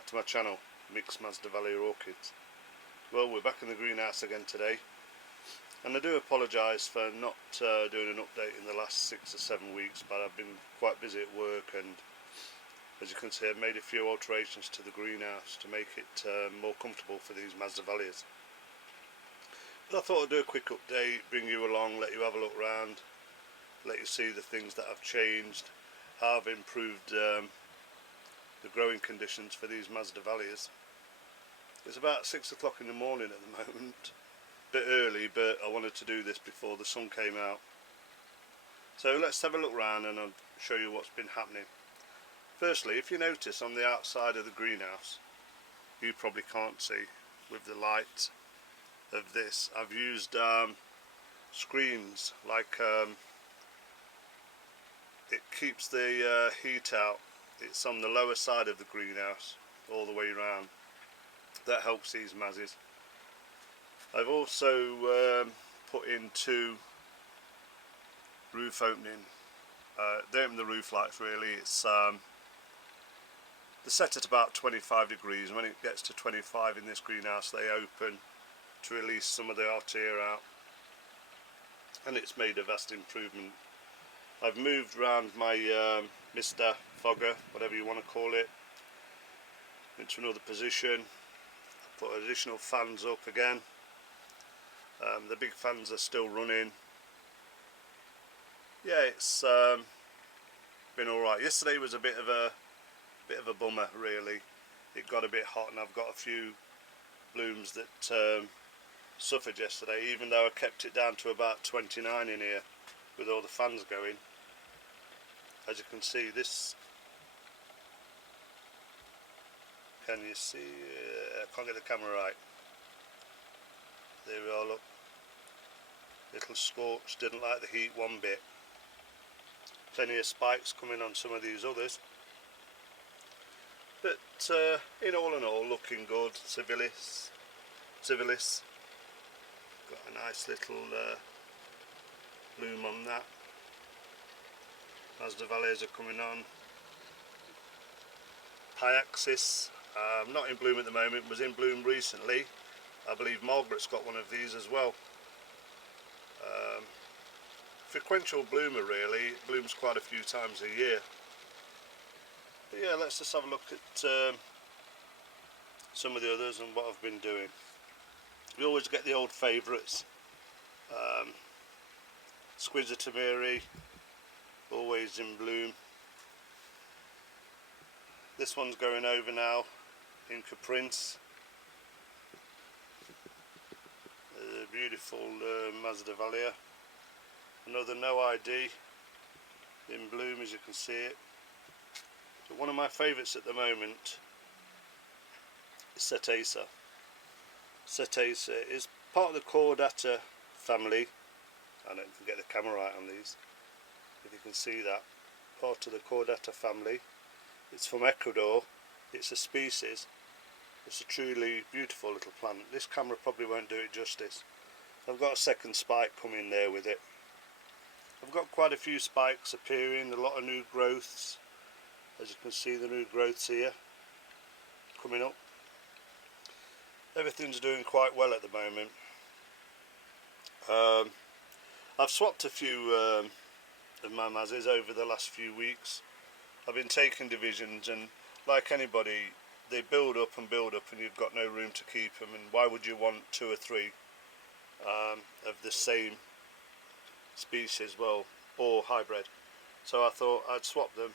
back to my channel, Masdevallia Orchids. Well, we're back in the greenhouse again today, and I do apologise for not doing an update in the last 6 or 7 weeks, but I've been quite busy at work, and as you can see I've made a few alterations to the greenhouse to make it more comfortable for these Masdevallias. But I thought I'd do a quick update, bring you along, let you have a look around, let you see the things that have changed, how I've improved the growing conditions for these Masdevallias. It's about 6 o'clock in the morning at the moment, a bit early, but I wanted to do this before the sun came out. So let's have a look around and I'll show you what's been happening. Firstly, if you notice on the outside of the greenhouse, you probably can't see with the light of this, I've used screens, like it keeps the heat out. It's on the lower side of the greenhouse all the way around. That helps these mazzies. I've also put in 2 roof opening. They open the roof lights really. It's they're set at about 25 degrees. When it gets to 25 in this greenhouse, they open to release some of the hot air out, and it's made a vast improvement. I've moved around my Mr. Fogger, whatever you want to call it, into another position. I put additional fans up again. The big fans are still running. Yeah, it's been alright. Yesterday was a bit of a bummer really. It got a bit hot and I've got a few blooms that suffered yesterday, even though I kept it down to about 29 in here with all the fans going. As you can see, this, can you see? I can't get the camera right. There we are, look. Little scorched, didn't like the heat one bit. Plenty of spikes coming on some of these others. But in all, looking good. Civilis. Got a nice little bloom on that. Masdevallias are coming on. Pyaxis, not in bloom at the moment, was in bloom recently. I believe Margaret's got one of these as well. Frequential bloomer really, it blooms quite a few times a year. But yeah, let's just have a look at some of the others and what I've been doing. We always get the old favourites. Squizzatamiri, always in bloom. This one's going over now, Inca Prince. A beautiful Masdevallia. Another no ID in bloom, as you can see it. But one of my favourites at the moment is Cetacea. Cetacea is part of the Chordata family. I don't know if you can get the camera right on these, if you can see that. Part of the Chordata family. It's from Ecuador. It's a species. It's a truly beautiful little plant. This camera probably won't do it justice. I've got a second spike coming there with it. I've got quite a few spikes appearing, a lot of new growths. As you can see, the new growths here coming up. Everything's doing quite well at the moment. I've swapped a few of my mazzies over the last few weeks. I've been taking divisions, and like anybody, they build up and you've got no room to keep them, and why would you want 2 or 3 of the same species, well, or hybrid? So I thought I'd swap them,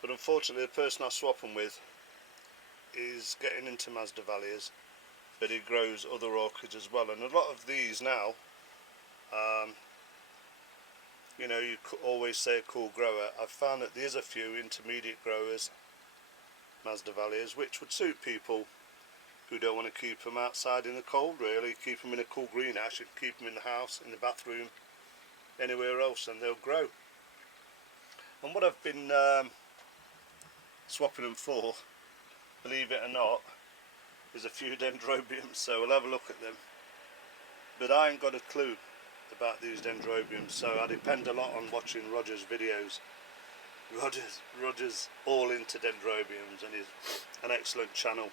but unfortunately the person I swap them with is getting into Masdevallias, but he grows other orchids as well. And a lot of these now, you know, you could always say a cool grower. I've found that there's a few intermediate growers, Masdevallias, which would suit people who don't want to keep them outside in the cold really. Keep them in a cool greenhouse. You can keep them in the house, in the bathroom, anywhere else, and they'll grow. And what I've been swapping them for, believe it or not, is a few dendrobiums, so we'll have a look at them. But I ain't got a clue about these dendrobiums, so I depend a lot on watching Roger's videos. Roger's all into dendrobiums and is an excellent channel.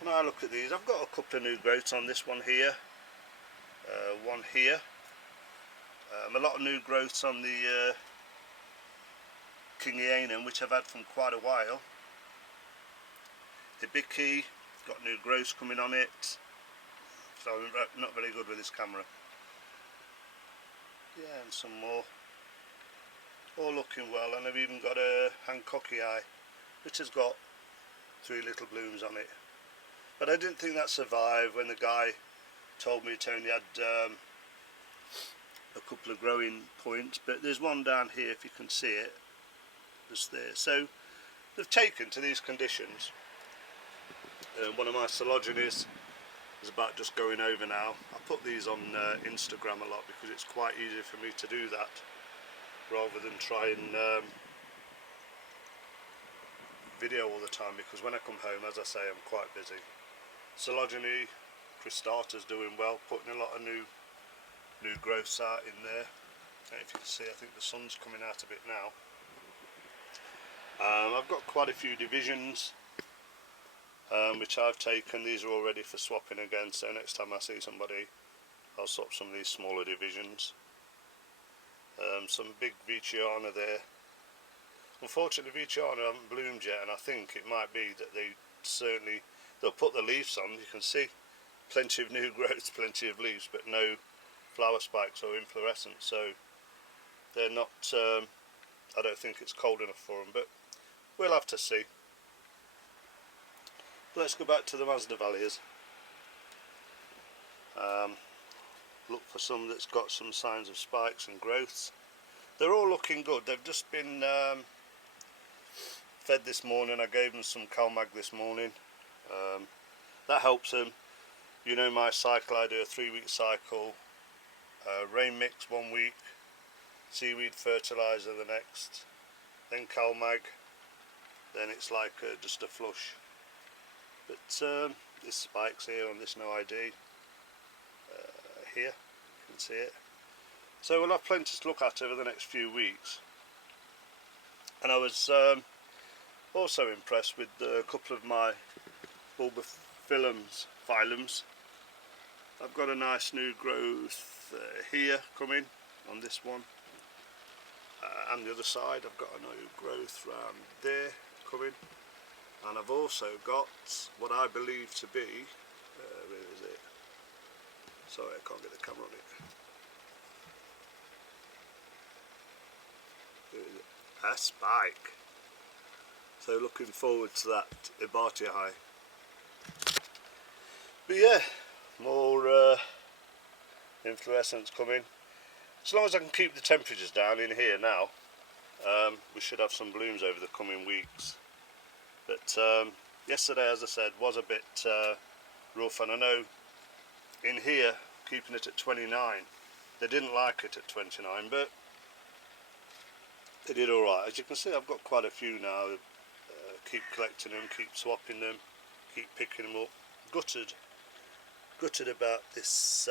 When I look at these, I've got a couple of new growths on this one here, one here, a lot of new growths on the Kingianum, which I've had from quite a while. Hibiki, got new growths coming on it, so I'm not very good with this camera. Yeah, and some more, all looking well, and I've even got a Hancockii, which has got 3 little blooms on it. But I didn't think that survived when the guy told me it only had a couple of growing points, but there's one down here, if you can see it, just there. So they've taken to these conditions. One of my Coleogenes is about just going over now. I put these on Instagram a lot because it's quite easy for me to do that rather than try and video all the time, because when I come home, as I say, I'm quite busy. Coleogene cristata's doing well, putting a lot of new growths out in there. And if you can see, I think the sun's coming out a bit now. I've got quite a few divisions which I've taken. These are all ready for swapping again, so next time I see somebody I'll swap some of these smaller divisions. Some big Veitchiana there. Unfortunately, Veitchiana haven't bloomed yet, and I think it might be that they'll put the leaves on. You can see plenty of new growths, plenty of leaves, but no flower spikes or inflorescence, so they're not, I don't think it's cold enough for them, but we'll have to see. Let's go back to the Masdevallias. Look for some that's got some signs of spikes and growths. They're all looking good. They've just been fed this morning. I gave them some CalMag this morning. That helps them. You know my cycle, I do a 3-week cycle. Rain mix 1 week, seaweed fertilizer the next, then CalMag, then it's like just a flush. But this spikes here on this no ID, here, you can see it. So we'll have plenty to look at over the next few weeks. And I was also impressed with a couple of my bulbophyllums, phylums. I've got a nice new growth here coming on this one, and the other side I've got a new growth round there coming, and I've also got what I believe to be, where is it? Sorry, I can't get the camera on it. Where is it? A spike. So looking forward to that Ibatii. But yeah, more inflorescence coming. As long as I can keep the temperatures down in here now, we should have some blooms over the coming weeks. But yesterday, as I said, was a bit rough, and I know in here, keeping it at 29, they didn't like it at 29, but they did alright. As you can see, I've got quite a few now. Keep collecting them, keep swapping them, keep picking them up. Gutted about this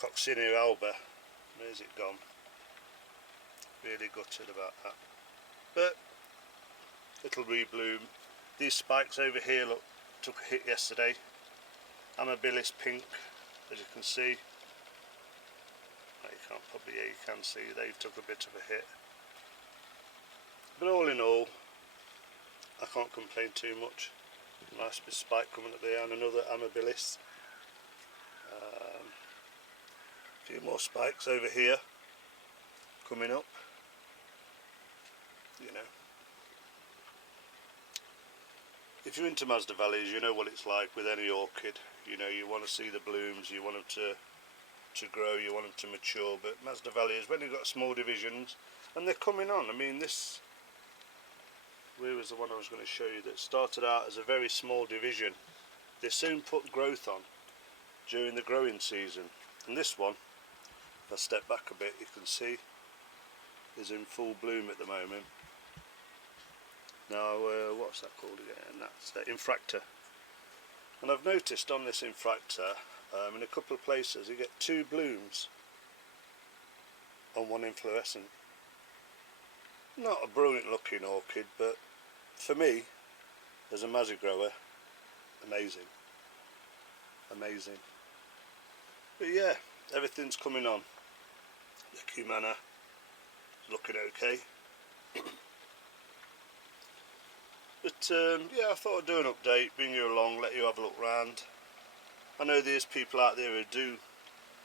Coccinia alba. Where's it gone? Really gutted about that. But it'll rebloom. These spikes over here, look, took a hit yesterday. Amabilis pink, as you can see. You can't probably, yeah, you can see they took a bit of a hit. But all in all, I can't complain too much. Nice big spike coming up there, and another Amabilis. A few more spikes over here coming up. You know, if you're into Masdevallias, you know what it's like with any orchid. You know, you want to see the blooms, you want them to grow, you want them to mature. But Masdevallias, when you've got small divisions, and they're coming on. I mean, this, where was the one I was going to show you that started out as a very small division? They soon put growth on during the growing season. And this one, if I step back a bit, you can see is in full bloom at the moment. Now, what's that called again? That's Infractor. And I've noticed on this Infractor, in a couple of places, you get 2 blooms on one inflorescence. not a brilliant looking orchid, but for me, as a Mazzy grower, amazing. Amazing. But yeah, everything's coming on. The Cumana is looking okay. But yeah, I thought I'd do an update, bring you along, let you have a look round. I know there's people out there who do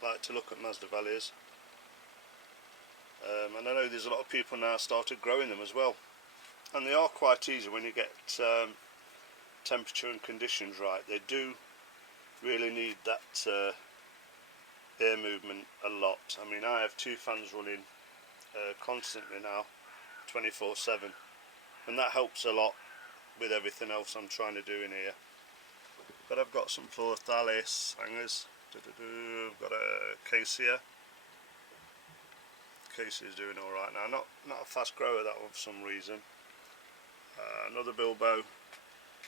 like to look at Masdevallias. And I know there's a lot of people now started growing them as well. And they are quite easy when you get temperature and conditions right. They do really need that air movement a lot. I mean, I have 2 fans running constantly now, 24/7, and that helps a lot with everything else I'm trying to do in here. But I've got some Porthalis hangers. I've got a case here. Casey is doing all right now. Not a fast grower, that one, for some reason. Another bilbo.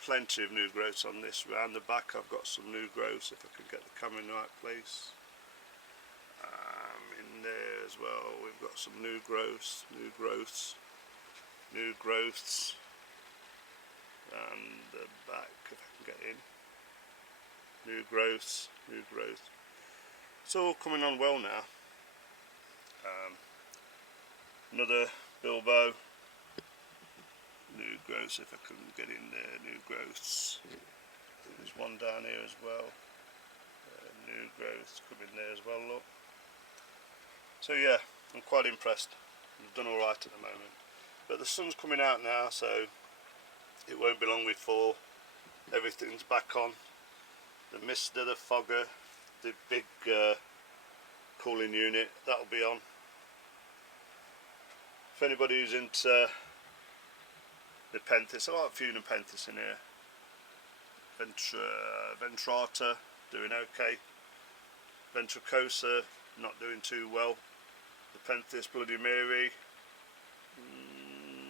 Plenty of new growths on this. Around the back I've got some new growths, if I can get the camera in the right place. In there as well we've got some new growths. And the back, if I can get in. New growth. It's all coming on well now. Another bilbo. New growths, if I can get in there. New growths. There's one down here as well. New growths coming there as well, look. So yeah, I'm quite impressed. I've done alright at the moment. But the sun's coming out now, so it won't be long before everything's back on. The mister, the fogger, the big cooling unit, that'll be on. If anybody who's into Nepenthes, a lot of few Nepenthes in here. Ventrata doing okay. Ventricosa not doing too well. Nepenthes Bloody Mary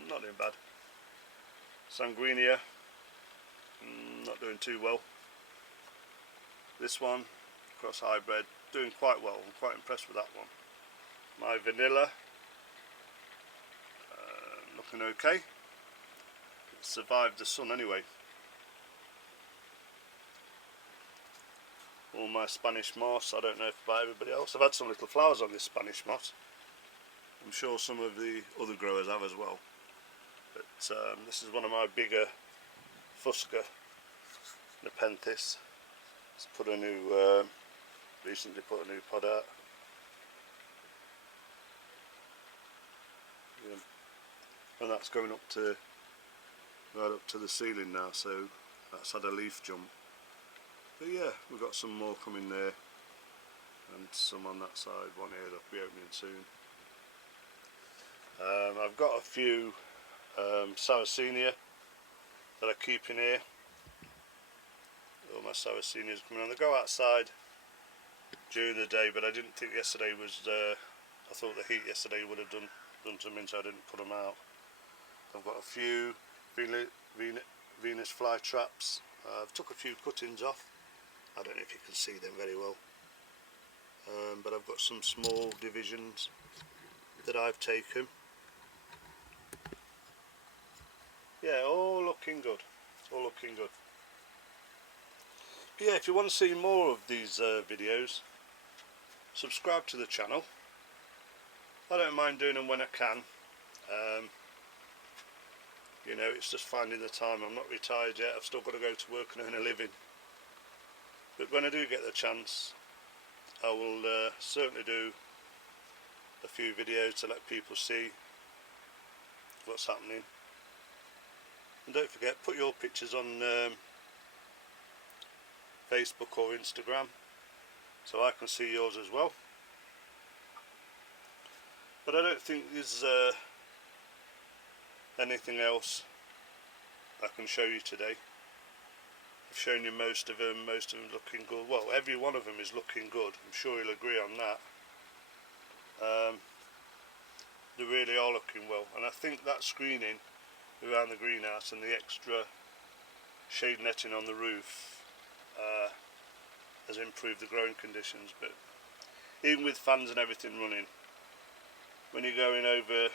not doing bad. Sanguinea not doing too well. This one, cross hybrid, doing quite well. I'm quite impressed with that one. My vanilla looking okay. It survived the sun anyway. All my Spanish moss, I don't know if by everybody else. I've had some little flowers on this Spanish moss. I'm sure some of the other growers have as well. But this is one of my bigger Fusca Nepenthes. It's put a new, recently put a new pod out. Yeah. And that's going up to, right up to the ceiling now, so that's had a leaf jump. But yeah, we've got some more coming there, and some on that side, one here that'll be opening soon. I've got a few Sarracenia that I keep in here. All my Sarracenias coming on. They go outside during the day, but I didn't think yesterday was, I thought the heat yesterday would have done something, so I didn't put them out. I've got a few Venus flytraps. I've took a few cuttings off. I don't know if you can see them very well. But I've got some small divisions that I've taken. Yeah, all looking good. All looking good. But yeah, if you want to see more of these videos, subscribe to the channel. I don't mind doing them when I can. You know, it's just finding the time. I'm not retired yet. I've still got to go to work and earn a living. But when I do get the chance, I will certainly do a few videos to let people see what's happening. And don't forget, put your pictures on Facebook or Instagram so I can see yours as well. But I don't think there's anything else I can show you today. I've shown you most of them looking good. Well, every one of them is looking good. I'm sure you'll agree on that. They really are looking well, and I think that screening around the greenhouse and the extra shade netting on the roof has improved the growing conditions. But even with fans and everything running, when you're going over,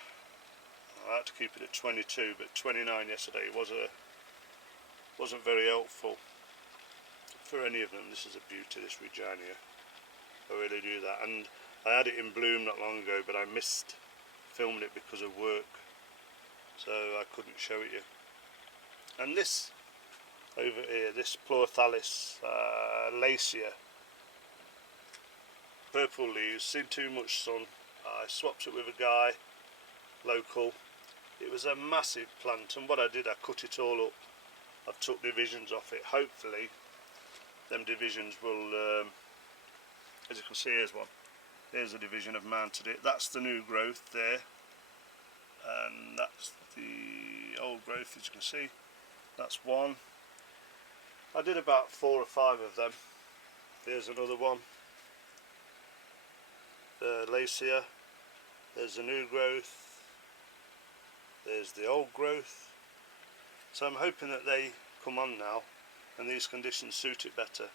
I had to keep it at 22, but 29 yesterday wasn't very helpful for any of them. This is a beauty, this Regina. I really do that. And I had it in bloom not long ago, but I missed filming it because of work, so I couldn't show it you. And this over here, this Plorthalis lacea, purple leaves, seen too much sun. I swapped it with a guy local. It was a massive plant, and what I did, I cut it all up. I've took divisions off it. Hopefully them divisions will, as you can see, here's one. Here's a division I've mounted it. That's the new growth there, and that's the old growth, as you can see. That's one. I did about 4 or 5 of them. There's another one. The lacea. There's the new growth. There's the old growth. So I'm hoping that they come on now and these conditions suit it better.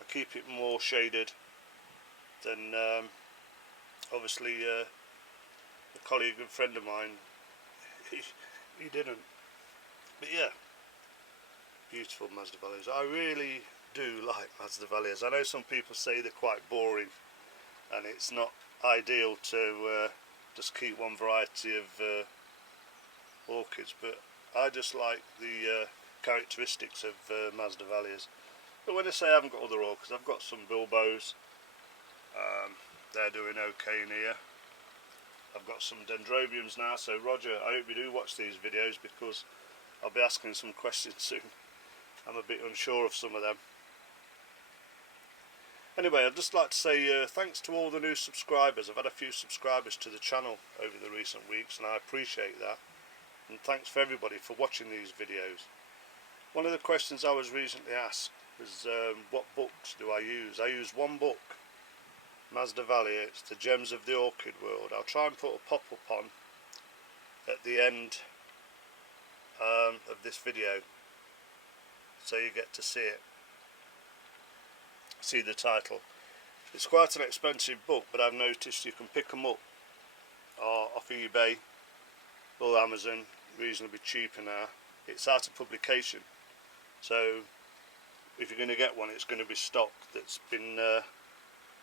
I keep it more shaded than obviously a colleague and friend of mine, he didn't. But yeah, beautiful Masdevallias. I really do like Masdevallias. I know some people say they're quite boring and it's not ideal to just keep one variety of orchids, but I just like the characteristics of Masdevallias. But when I say I haven't got other orchids, I've got some bilbos. They're doing okay in here. I've got some dendrobiums now, so Roger, I hope you do watch these videos because I'll be asking some questions soon. I'm a bit unsure of some of them. Anyway, I'd just like to say thanks to all the new subscribers. I've had a few subscribers to the channel over the recent weeks and I appreciate that. And thanks for everybody for watching these videos. One of the questions I was recently asked was what books do I use? I use one book, Masdevallia. It's the Gems of the Orchid World. I'll try and put a pop-up on at the end of this video so you get to see it, see the title. It's quite an expensive book, but I've noticed you can pick them up off eBay or Amazon reasonably cheaper now. It's out of publication, so if you're going to get one, it's going to be stock that's been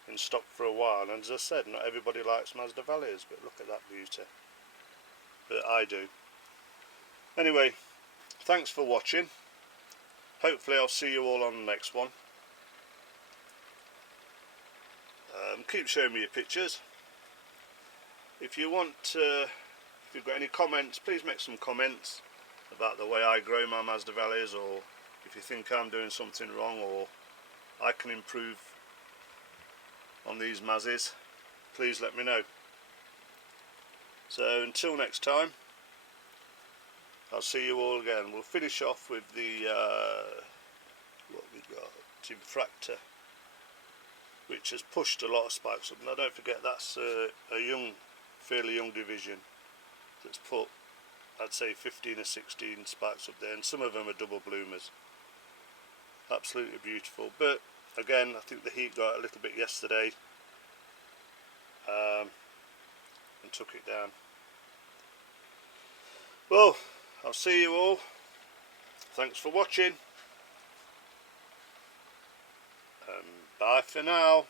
in stock for a while. And as I said, not everybody likes Masdevallias, but look at that beauty. But I do. Anyway, thanks for watching. Hopefully I'll see you all on the next one. Keep showing me your pictures. If you want, if you've got any comments, please make some comments about the way I grow my Masdevallias, or if you think I'm doing something wrong or I can improve on these Mazzies, please let me know. So until next time, I'll see you all again. We'll finish off with the what we got, Infractor, which has pushed a lot of spikes up. Now don't forget that's a fairly young division that's put, I'd say 15 or 16 spikes up there, and some of them are double bloomers. Absolutely beautiful. But again, I think the heat got a little bit yesterday and took it down. Well, I'll see you all. Thanks for watching. Bye for now.